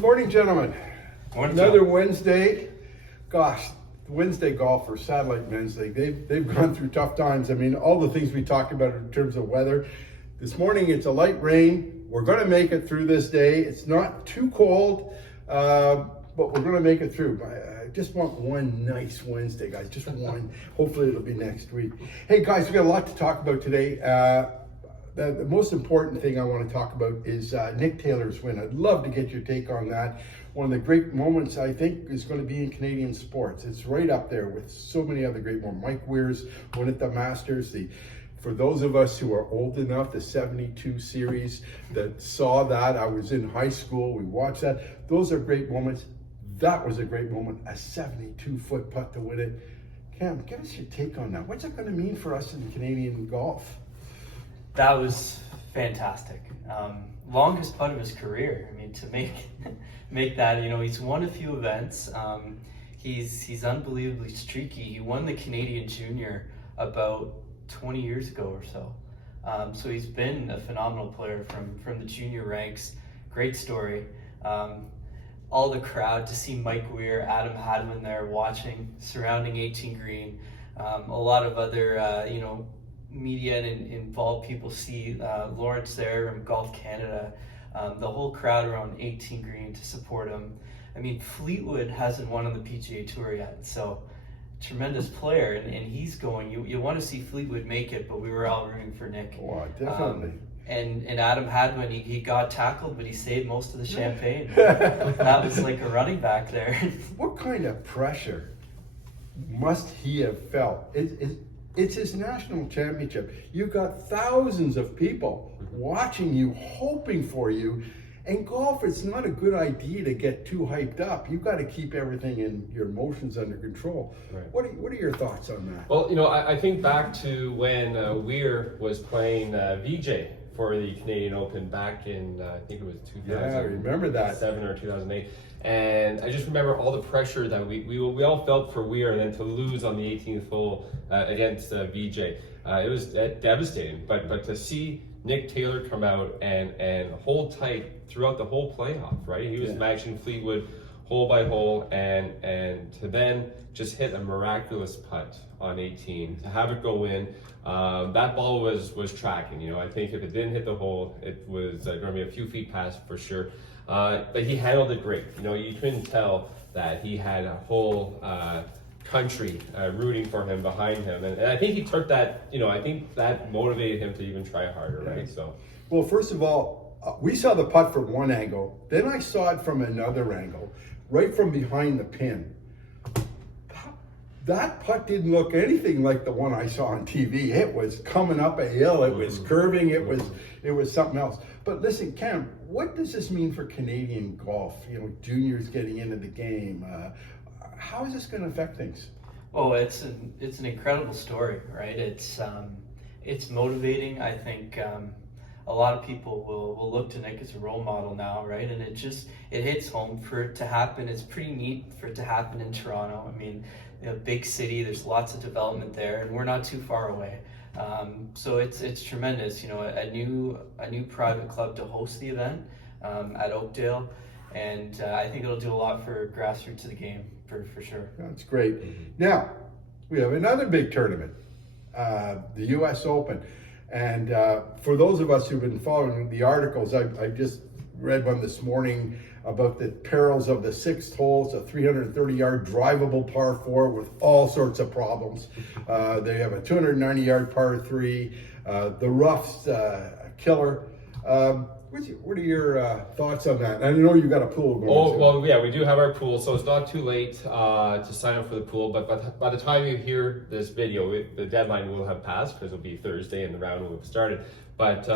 Good morning, gentlemen. Morning, Another John. Wednesday. Gosh, Wednesday golfers, Satellite Men's League, they've gone through tough times. I mean, all the things we talked about in terms of weather. This morning, it's a light rain. We're going to make it through this day. It's not too cold, but we're going to make it through. I just want one nice Wednesday, guys. Just one. Hopefully, it'll be next week. Hey, guys, we got a lot to talk about today. The most important thing I want to talk about is Nick Taylor's win. I'd love to get your take on that. One of the great moments I think is going to be in Canadian sports. It's right up there with so many other great moments. Mike Weir's won at the Masters. For those of us who are old enough, the 72 series that saw that, I was in high school, we watched that. Those are great moments. That was a great moment, a 72-foot putt to win it. Cam, give us your take on that. What's it going to mean for us in Canadian golf? That was fantastic. Longest putt of his career. I mean, to make that, he's won a few events. He's unbelievably streaky. He won the Canadian Junior about 20 years ago or so. So he's been a phenomenal player from the junior ranks. Great story. All the crowd to see Mike Weir, Adam Hadwin there watching, surrounding 18 green. A lot of other, media and involved people see Lawrence there from Golf Canada, the whole crowd around 18 green to support him. I mean, Fleetwood hasn't won on the PGA Tour yet, so tremendous player, and he's going. You want to see Fleetwood make it, but we were all rooting for Nick. Oh, definitely. And Adam Hadwin, he got tackled, but he saved most of the champagne. That was like a running back there. What kind of pressure must he have felt? It's his national championship. You've got thousands of people watching you, hoping for you. And golf, it's not a good idea to get too hyped up. You've got to keep everything in your emotions under control. Right. What are your thoughts on that? Well, I think back to when Weir was playing VJ for the Canadian Open back in, I think it was 2007 Yeah, I remember that. Or 2008. And I just remember all the pressure that we all felt for Weir, and then to lose on the 18th hole against VJ. It was devastating, but to see Nick Taylor come out and hold tight throughout the whole playoff, right? He was matching Fleetwood hole by hole, and to then just hit a miraculous putt on 18, to have it go in. That ball was tracking. I think if it didn't hit the hole, it was going to be a few feet past for sure. But he handled it great. You couldn't tell that he had a whole country rooting for him behind him, and I think he took that. I think that motivated him to even try harder, right? So, well, first of all, we saw the putt from one angle. Then I saw it from another angle, right from behind the pin. That putt didn't look anything like the one I saw on TV. It was coming up a hill. It was curving. It was something else. But listen, Cam, what does this mean for Canadian golf? Juniors getting into the game. How is this going to affect things? Oh, it's an incredible story, right? It's motivating. I think a lot of people will look to Nick as a role model now, right? And it hits home for it to happen. It's pretty neat for it to happen in Toronto. I mean, big city. There's lots of development there, and we're not too far away. So it's tremendous. A new private club to host the event at Oakdale, and I think it'll do a lot for grassroots of the game for sure. That's great. Now we have another big tournament, the U.S. Open, and for those of us who've been following the articles, I just read one this morning about the perils of the sixth hole. It's a 330-yard drivable par 4 with all sorts of problems. They have a 290-yard par 3. The rough's a killer. What are your thoughts on that? I know you got a pool going. Oh, well, yeah, we do have our pool, so it's not too late to sign up for the pool. But by the time you hear this video, the deadline will have passed, because it'll be Thursday and the round will have started. But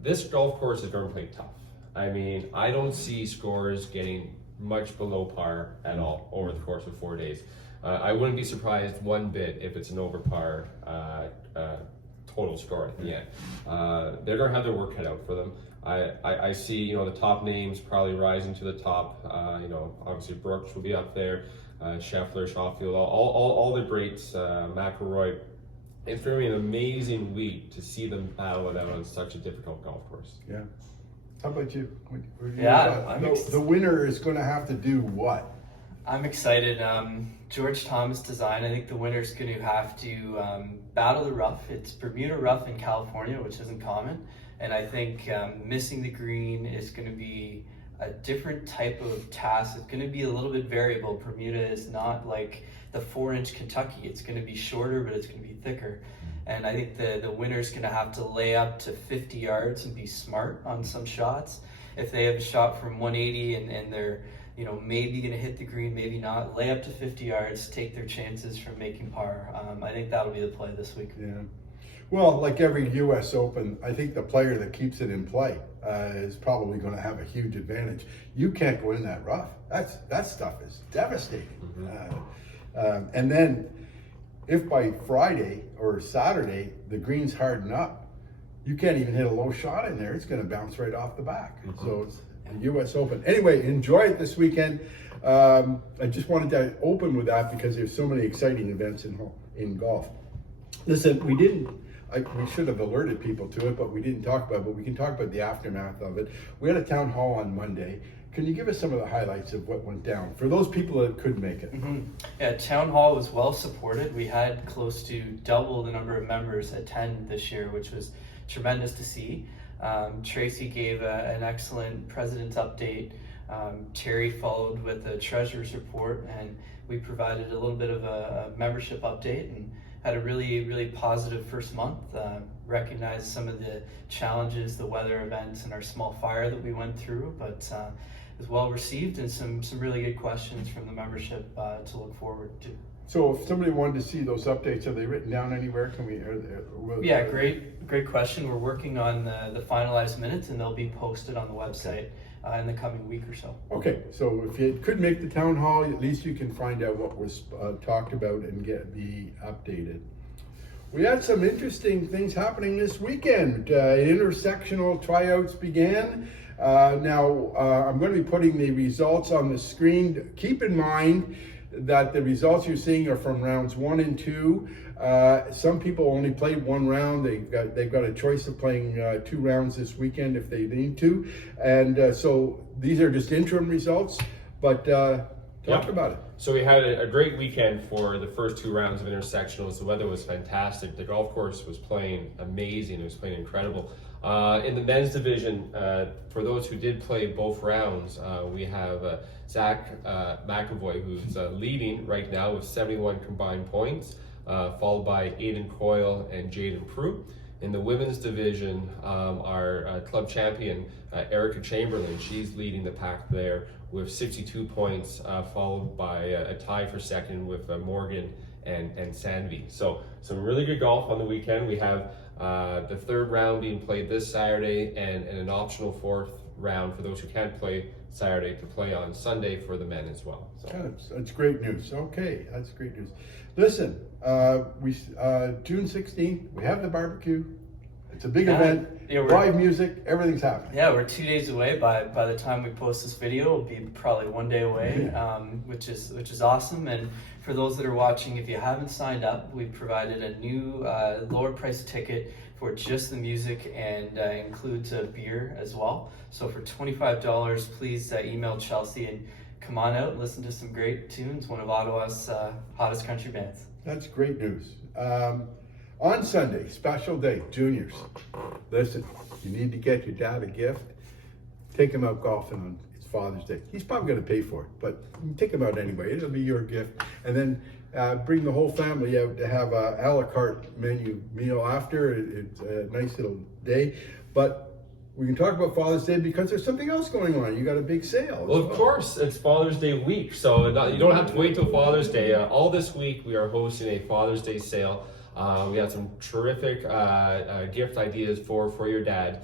this golf course is going to play tough. I mean, I don't see scores getting much below par at all over the course of 4 days. I wouldn't be surprised one bit if it's an over par total score at the end. They're going to have their work cut out for them. I see, the top names probably rising to the top. Obviously Brooks will be up there, Scheffler, Schofield, all the greats, McIlroy. It's going to be an amazing week to see them battle it out on such a difficult golf course. Yeah. How about you? Yeah, I'm the winner is going to have to do what? I'm excited. George Thomas Design, I think the winner's going to have to battle the rough. It's Bermuda rough in California, which isn't common. And I think missing the green is going to be a different type of task. It's going to be a little bit variable. Bermuda is not like the 4-inch Kentucky. It's going to be shorter, but it's going to be thicker. And I think the winner's going to have to lay up to 50 yards and be smart on some shots. If they have a shot from 180 and they're maybe going to hit the green, maybe not, lay up to 50 yards, take their chances from making par. I think that'll be the play this week. Yeah. Well, like every U.S. Open, I think the player that keeps it in play is probably going to have a huge advantage. You can't go in that rough. That stuff is devastating. Mm-hmm. And then if by Friday or Saturday the greens harden up, you can't even hit a low shot in there. It's going to bounce right off the back. Mm-hmm. So it's the U.S. Open. Anyway, enjoy it this weekend. I just wanted to open with that because there's so many exciting events in golf. Listen, we should have alerted people to it, but we didn't talk about it, but we can talk about the aftermath of it. We had a town hall on Monday. Can you give us some of the highlights of what went down for those people that couldn't make it? Mm-hmm. Yeah, town hall was well supported. We had close to double the number of members attend this year, which was tremendous to see. Tracy gave an excellent president's update. Terry followed with a treasurer's report, and we provided a little bit of a membership update and had a really, really positive first month. Recognized some of the challenges, the weather events, and our small fire that we went through, but it was well received and some really good questions from the membership to look forward to. So if somebody wanted to see those updates, are they written down anywhere? Can we? Yeah, great question. We're working on the finalized minutes, and they'll be posted on the website in the coming week or so. Okay, so if you couldn't make the town hall, at least you can find out what was talked about and be updated. We had some interesting things happening this weekend. Intersectional tryouts began. Now, I'm going to be putting the results on the screen. Keep in mind that the results you're seeing are from rounds 1 and 2. Some people only played 1 round. They've got a choice of playing 2 rounds this weekend if they need to. And so these are just interim results, but talk about it. So we had a great weekend for the first 2 rounds of Intersectionals. The weather was fantastic. The golf course was playing amazing. It was playing incredible. In the men's division, for those who did play both rounds, we have Zach McAvoy, who's leading right now with 71 combined points, followed by Aiden Coyle and Jaden Prue. In the women's division, our club champion, Erica Chamberlain, she's leading the pack there with 62 points, followed by a tie for second with Morgan and Sanvi. So some really good golf on the weekend. We have the 3rd round being played this Saturday and an optional 4th round for those who can't play Saturday to play on Sunday for the men as well. So. That's great news. Okay, that's great news. Listen, June 16th, we have the barbecue. It's a big event. Yeah, live music, everything's happening. Yeah, we're 2 days away. By the time we post this video, it'll be probably 1 day away, which is awesome. And for those that are watching, if you haven't signed up, we've provided a new lower price ticket for just the music and includes a beer as well. So for $25, please email Chelsea and come on out and listen to some great tunes, one of Ottawa's hottest country bands. That's great news. On Sunday, special day, juniors. Listen, you need to get your dad a gift. Take him out golfing on it's Father's Day. He's probably going to pay for it, but take him out anyway. It'll be your gift. And then bring the whole family out to have a la carte meal after. It's a nice little day. But we can talk about Father's Day because there's something else going on. You got a big sale. Well, of course, it's Father's Day week, so you don't have to wait till Father's Day. All this week, we are hosting a Father's Day sale. We have some terrific gift ideas for your dad,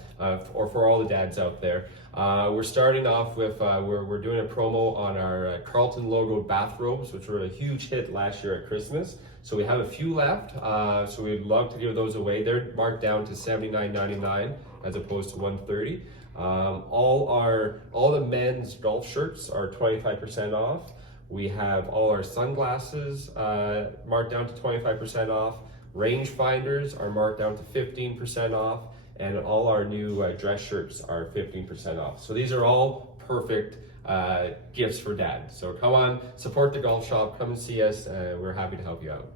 or for all the dads out there. We're starting off with, we're doing a promo on our Carleton logo bathrobes, which were a huge hit last year at Christmas. So we have a few left, so we'd love to give those away. They're marked down to $79.99 as opposed to $130. All the men's golf shirts are 25% off. We have all our sunglasses marked down to 25% off. Range finders are marked down to 15% off, and all our new dress shirts are 15% off. So these are all perfect gifts for dad. So come on, support the golf shop, come and see us. We're happy to help you out.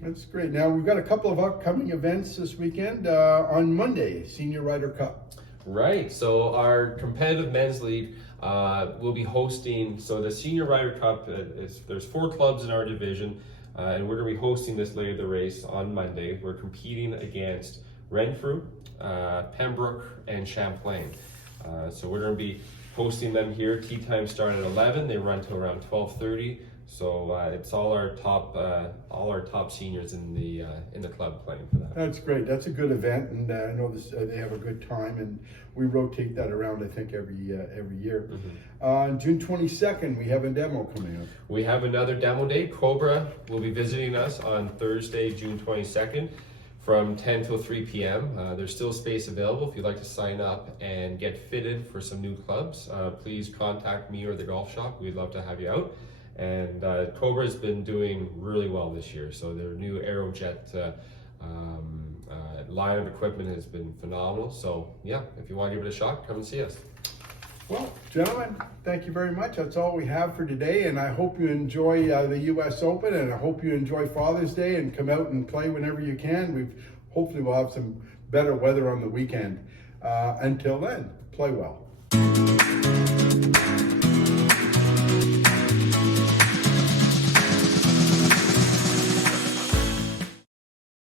That's great. Now we've got a couple of upcoming events this weekend. On Monday, Senior Ryder Cup. Right, so our competitive men's league will be hosting, so the Senior Ryder Cup, there's 4 clubs in our division, and we're going to be hosting this leg of the race on Monday. We're competing against Renfrew, Pembroke, and Champlain. So we're going to be hosting them here. Tee times start at 11, they run to around 12:30. So it's all our top seniors in the club playing for that. That's great. That's a good event, and I know they have a good time, and we rotate that around, I think, every year. On June 22nd, we have a demo coming up. We have another demo day. Cobra will be visiting us on Thursday, June 22nd, from 10 till 3 p.m. There's still space available. If you'd like to sign up and get fitted for some new clubs, please contact me or the golf shop. We'd love to have you out. And Cobra's been doing really well this year. So their new Aerojet line of equipment has been phenomenal. So yeah, if you want to give it a shot, come and see us. Well, gentlemen, thank you very much. That's all we have for today, and I hope you enjoy the U.S. Open, and I hope you enjoy Father's Day and come out and play whenever you can. Hopefully we'll have some better weather on the weekend. Until then, play well.